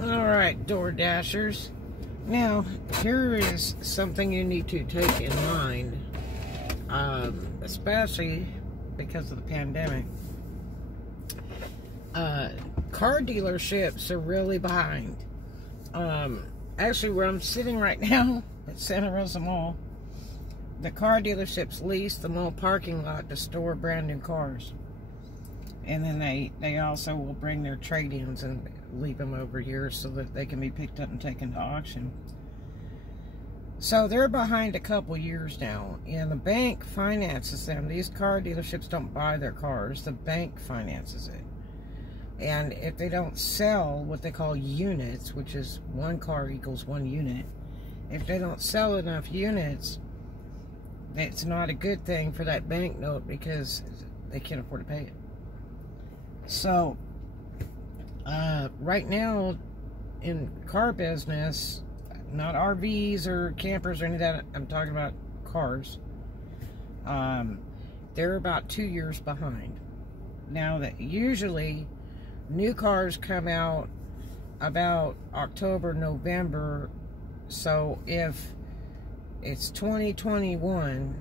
Alright, doordashers. Now, here is something you need to take in mind, especially because of the pandemic. Car dealerships are really behind. Actually, where I'm sitting right now at Santa Rosa Mall, the car dealerships lease the mall parking lot to store brand new cars. And then they also will bring their trade-ins and leave them over here so that they can be picked up and taken to auction. So they're behind a couple years now, and the bank finances them. These car dealerships don't buy their cars, the bank finances it. And if they don't sell what they call units, which is one car equals one unit, if they don't sell enough units, it's not a good thing for that banknote because they can't afford to pay it. So, right now, in car business, not RVs or campers or any of that, I'm talking about cars, they're about 2 years behind. Now, that usually, new cars come out about October, November, so if it's 2021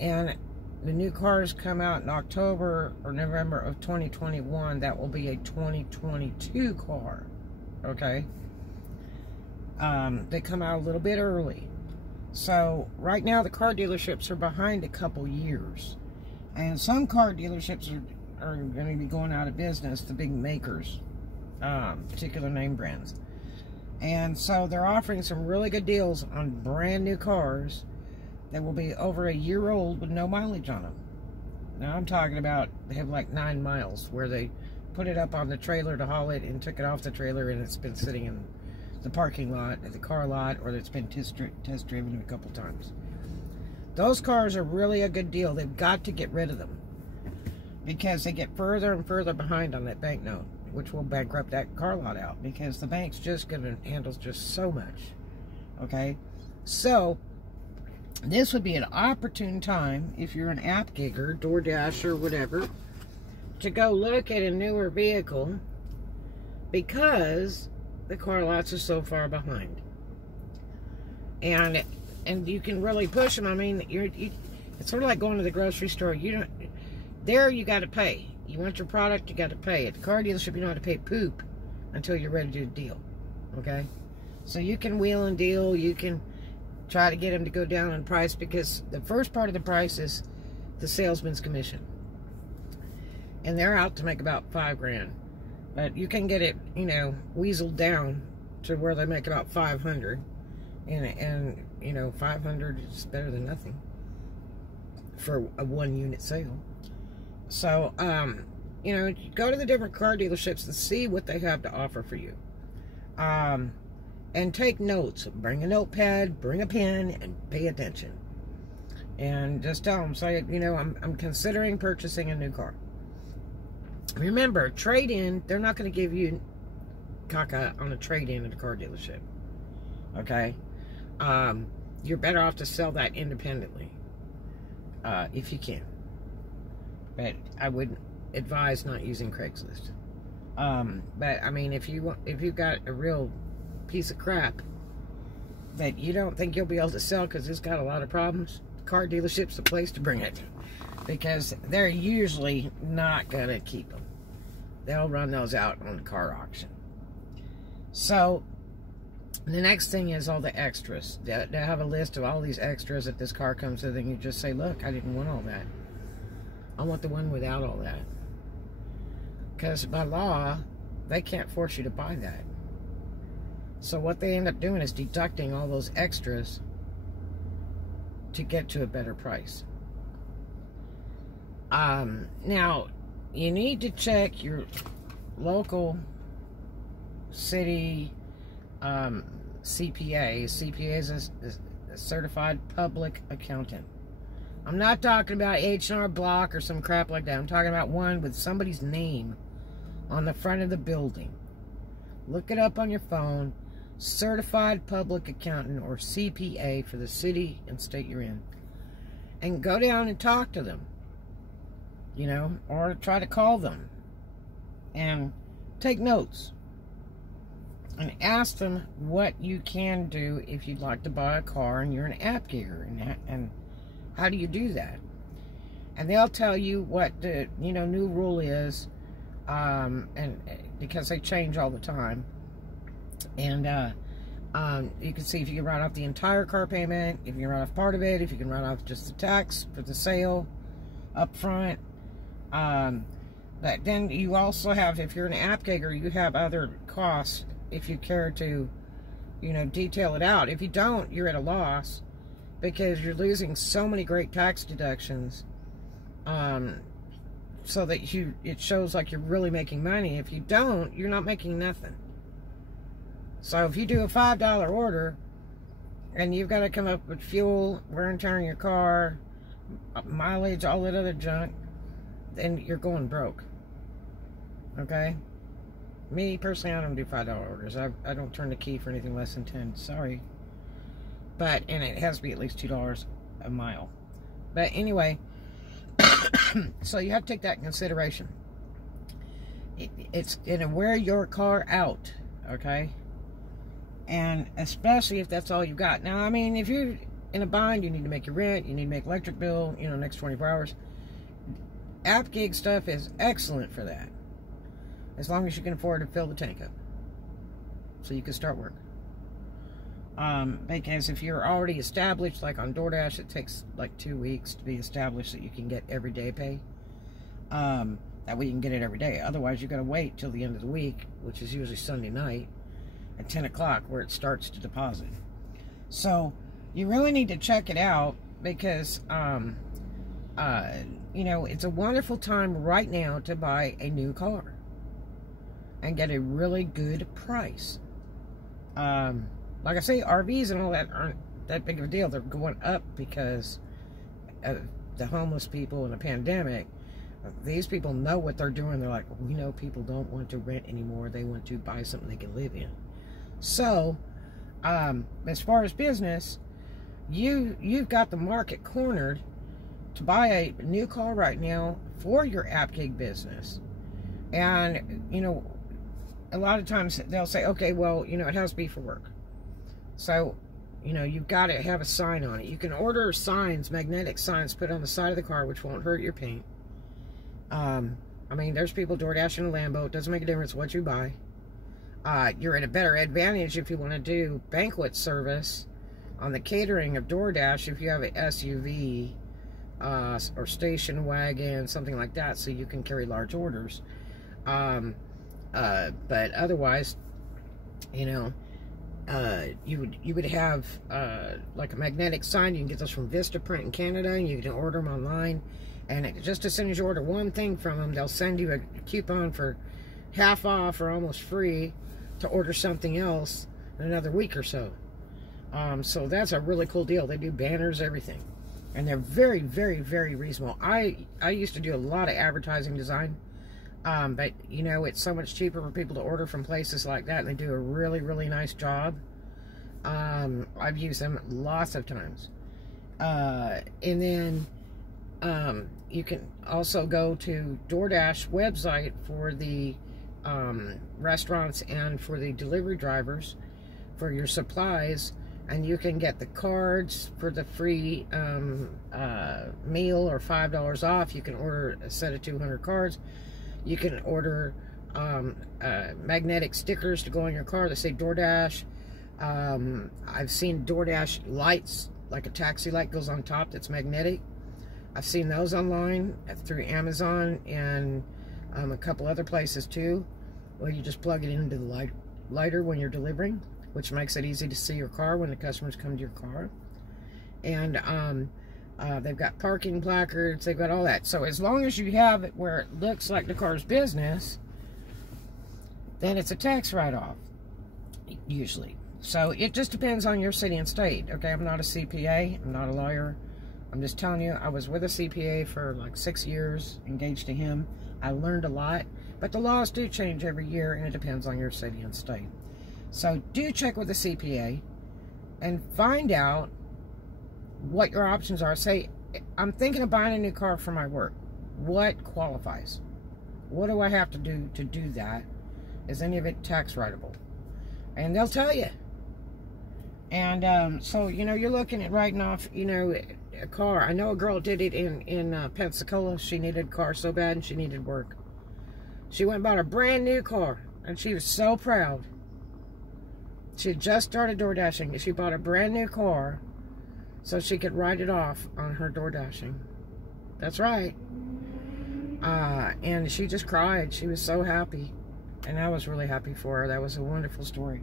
and the new cars come out in October or November of 2021, that will be a 2022 car, okay? They come out a little bit early. So, right now the car dealerships are behind a couple years. And some car dealerships are going to be going out of business, the big makers, particular name brands. And so they're offering some really good deals on brand new cars that will be over a year old with no mileage on them. Now I'm talking about they have like 9 miles where they put it up on the trailer to haul it and took it off the trailer and it's been sitting in the parking lot, at the car lot, or it's been test driven a couple times. Those cars are really a good deal. They've got to get rid of them because they get further and further behind on that banknote, which will bankrupt that car lot out because the bank's just going to handle just so much. Okay? So, this would be an opportune time, if you're an app gigger, DoorDash or whatever, to go look at a newer vehicle because the car lots are so far behind. And you can really push them. I mean, it's sort of like going to the grocery store. You got to pay. You want your product, you got to pay. At the car dealership, you don't have to pay poop until you're ready to do a deal. Okay? So you can wheel and deal. You can try to get them to go down in price because the first part of the price is the salesman's commission. And they're out to make about $5 grand. But you can get it, weaseled down to where they make about $500. And $500 is better than nothing for a 1-unit sale. So, go to the different car dealerships and see what they have to offer for you. And take notes. Bring a notepad, bring a pen, and pay attention. And just tell them, say, I'm considering purchasing a new car. Remember, trade-in, they're not going to give you caca on a trade-in at a car dealership. Okay? You're better off to sell that independently. If you can. But I would advise not using Craigslist. But I mean, if you've got a real piece of crap that you don't think you'll be able to sell because it's got a lot of problems, car dealership's the place to bring it because they're usually not gonna keep them. They'll run those out on the car auction. So the next thing is all the extras. They have a list of all these extras that this car comes with, and you just say, look, I didn't want all that. I want the one without all that. Because by law, they can't force you to buy that. So what they end up doing is deducting all those extras to get to a better price. Now, you need to check your local city CPA. CPA is a certified public accountant. I'm not talking about H&R Block or some crap like that. I'm talking about one with somebody's name on the front of the building. Look it up on your phone. Certified Public Accountant, or CPA, for the city and state you're in. And go down and talk to them. Or try to call them. And take notes. and ask them what you can do if you'd like to buy a car and you're an app gigger, and how do you do that? And they'll tell you what the new rule is, and because they change all the time. And you can see if you can write off the entire car payment, if you can write off part of it, if you can write off just the tax for the sale up front. But then you also have, if you're an app gigger, you have other costs if you care to, detail it out. If you don't, you're at a loss because you're losing so many great tax deductions, so that it shows like you're really making money. If you don't, you're not making nothing. So if you do a $5 order and you've got to come up with fuel, wear and tear in your car, mileage, all that other junk, then you're going broke. Okay? Me, personally, I don't do $5 orders. I don't turn the key for anything less than 10. Sorry. And it has to be at least $2 a mile. But anyway, so you have to take that in consideration. It's going to wear your car out. Okay? And especially if that's all you've got. Now, I mean, if you're in a bind, you need to make your rent, you need to make electric bill, next 24 hours. App gig stuff is excellent for that. As long as you can afford to fill the tank up. So you can start work. Because if you're already established, like on DoorDash, it takes like 2 weeks to be established that you can get everyday pay. That way you can get it every day. Otherwise, you've got to wait till the end of the week, which is usually Sunday night, at 10 o'clock, where it starts to deposit. So you really need to check it out because it's a wonderful time right now to buy a new car and get a really good price. Like I say, RVs and all that aren't that big of a deal. They're going up because of the homeless people and the pandemic. These people know what they're doing. They're like, we know people don't want to rent anymore. They want to buy something they can live in. So, as far as business, you've got the market cornered to buy a new car right now for your app gig business. And, a lot of times they'll say, okay, well, it has to be for work. So, you've got to have a sign on it. You can order signs, magnetic signs, put on the side of the car, which won't hurt your paint. I mean, there's people DoorDashing a Lambo. It doesn't make a difference what you buy. You're at a better advantage if you want to do banquet service on the catering of DoorDash if you have an SUV or station wagon, something like that, so you can carry large orders. But otherwise, you would have like a magnetic sign. You can get those from Vistaprint in Canada, and you can order them online. And just as soon as you order one thing from them, they'll send you a coupon for half off or almost free to order something else in another week or so. So that's a really cool deal. They do banners, everything. And they're very, very, very reasonable. I used to do a lot of advertising design. But, it's so much cheaper for people to order from places like that. And they do a really, really nice job. I've used them lots of times. And then you can also go to DoorDash website for the restaurants and for the delivery drivers for your supplies, and you can get the cards for the free meal or $5 off. You can order a set of 200 cards. You can order magnetic stickers to go on your car that say DoorDash. I've seen DoorDash lights, like a taxi light goes on top that's magnetic. I've seen those online through Amazon and a couple other places too, where you just plug it into the lighter when you're delivering, which makes it easy to see your car when the customers come to your car. And they've got parking placards, they've got all that. So as long as you have it where it looks like the car's business, then it's a tax write-off, usually. So it just depends on your city and state. Okay, I'm not a CPA, I'm not a lawyer. I'm just telling you, I was with a CPA for like 6 years, engaged to him. I learned a lot, but the laws do change every year, and it depends on your city and state. So do check with a CPA and find out what your options are. Say, I'm thinking of buying a new car for my work. What qualifies? What do I have to do that? Is any of it tax writable? And they'll tell you. And so, you know, you're looking at writing off, you know, a car. I know a girl did it in Pensacola. She needed a car so bad and she needed work. She went and bought a brand new car. And she was so proud. She had just started door dashing. She bought a brand new car so she could write it off on her door dashing. That's right. And she just cried. She was so happy. And I was really happy for her. That was a wonderful story.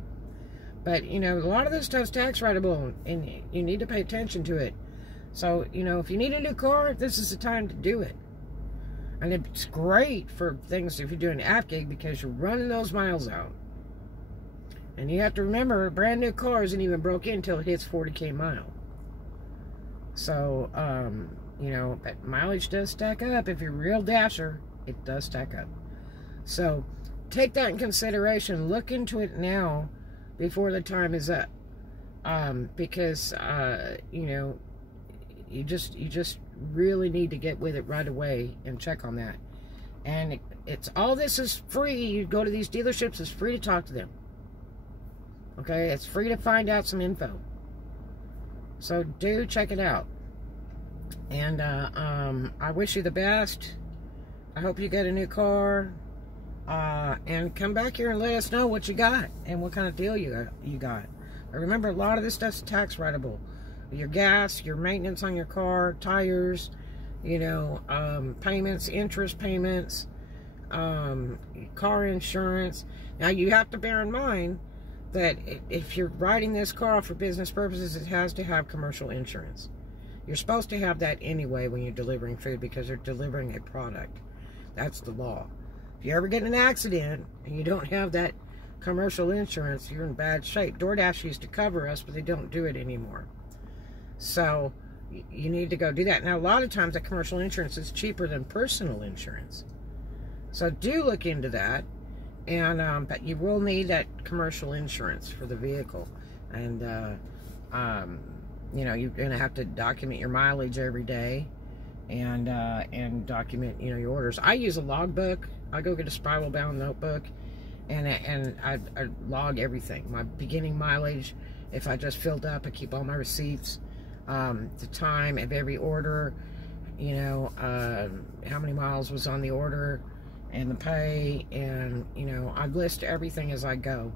But, you know, a lot of this stuff's tax writable, and you need to pay attention to it. So, you know, if you need a new car, this is the time to do it. And it's great for things if you're doing an app gig because you're running those miles out. And you have to remember, a brand new car isn't even broke in until it hits 40K mile. So, you know, but mileage does stack up. If you're a real dasher, it does stack up. So, take that in consideration. Look into it now before the time is up. Because, you know, you just really need to get with it right away and check on that. And it's all this is free. You go to these dealerships, it's free to talk to them. Okay, it's free to find out some info. So do check it out. And I wish you the best. I hope you get a new car. And come back here and let us know what you got and what kind of deal you got. But remember, a lot of this stuff's tax writable. Your gas, your maintenance on your car, tires, you know, payments, interest payments, car insurance. Now, you have to bear in mind that if you're writing this car off for business purposes, it has to have commercial insurance. You're supposed to have that anyway when you're delivering food because they're delivering a product. That's the law. If you ever get in an accident and you don't have that commercial insurance, you're in bad shape. DoorDash used to cover us, but they don't do it anymore. So you need to go do that. Now, a lot of times that commercial insurance is cheaper than personal insurance. So do look into that. And but you will need that commercial insurance for the vehicle. And you know, you're going to have to document your mileage every day and document, you know, your orders. I use a logbook. I go get a spiral bound notebook and I log everything. My beginning mileage, if I just filled up, I keep all my receipts, the time of every order, you know, how many miles was on the order and the pay, and, you know, I list everything as I go.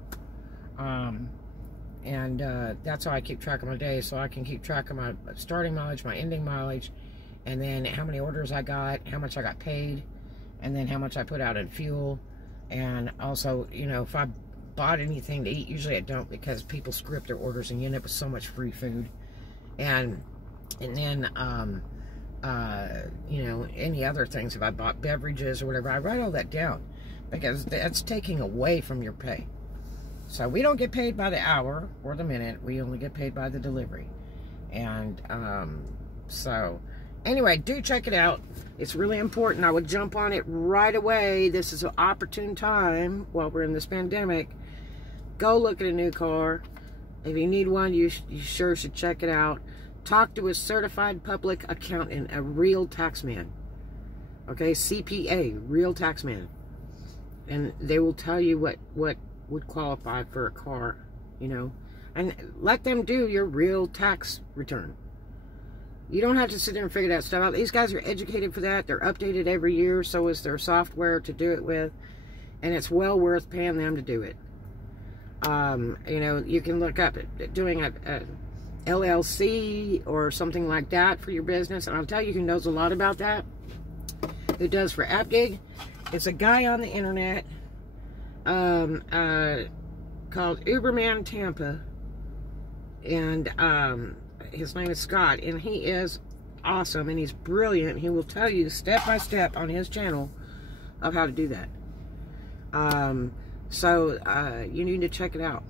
That's how I keep track of my day, so I can keep track of my starting mileage, my ending mileage, and then how many orders I got, how much I got paid, and then how much I put out in fuel. And also, you know, if I bought anything to eat, usually I don't because people screw up their orders and you end up with so much free food. And then, you know, any other things, if I bought beverages or whatever, I write all that down because that's taking away from your pay. So we don't get paid by the hour or the minute. We only get paid by the delivery. And so anyway, do check it out. It's really important. I would jump on it right away. This is an opportune time while we're in this pandemic. Go look at a new car. If you need one, you sure should check it out. Talk to a certified public accountant, a real taxman. Okay, CPA, real taxman. And they will tell you what would qualify for a car, you know. And let them do your real tax return. You don't have to sit there and figure that stuff out. These guys are educated for that. They're updated every year. So is their software to do it with. And it's well worth paying them to do it. You know, you can look up at doing a LLC or something like that for your business. And I'll tell you who knows a lot about that. Who does for app gig. It's a guy on the internet called Uberman Tampa. And his name is Scott, and he is awesome, and he's brilliant. He will tell you step by step on his channel of how to do that. So you need to check it out.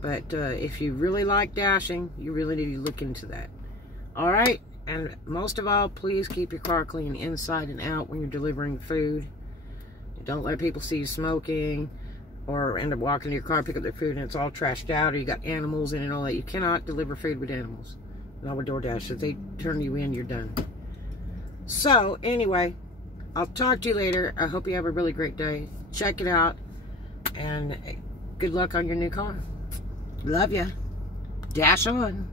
But if you really like dashing, you really need to look into that. All right, and most of all, please keep your car clean inside and out when you're delivering food. Don't let people see you smoking or end up walking to your car, pick up their food, and it's all trashed out, or you got animals in it and all that. You cannot deliver food with animals. Not with DoorDash. If they turn you in, you're done. So, anyway, I'll talk to you later. I hope you have a really great day. Check it out. And Good luck on your new car. Love ya. Dash on.